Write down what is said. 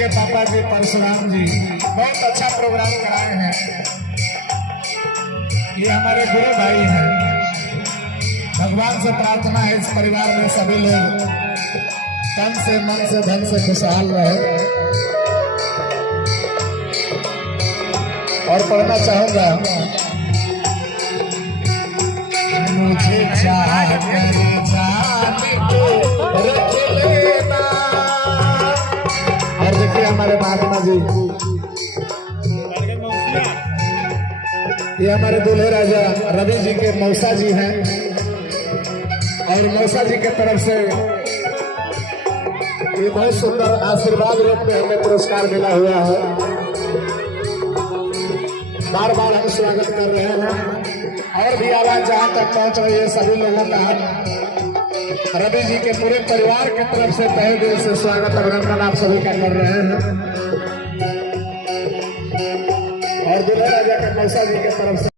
इनके पापा जी परशुराम जी बहुत अच्छा प्रोग्राम कराए हैं। ये हमारे गुरु भाई हैं। भगवान से प्रार्थना है इस परिवार में सभी लोग तन से मन से धन से खुशहाल रहे। और पढ़ना चाहूंगा, मुझे चाह कर जाने को रख लेना। और देखिए हमारे महात्मा जी, ये हमारे दूल्हे राजा रवि जी के मौसा जी हैं और मौसा जी के तरफ से ये बहुत सुंदर आशीर्वाद रूप में हमें पुरस्कार मिला हुआ है। बार बार हम स्वागत कर रहे हैं और भी आवाज जहां तक पहुंच रही है सभी लोगों का हम रवि जी के पूरे परिवार की तरफ से तहे दिल से स्वागत अभिनंदन आप सभी का कर रहे हैं। और दूल्हे राजा के मौसा जी की तरफ से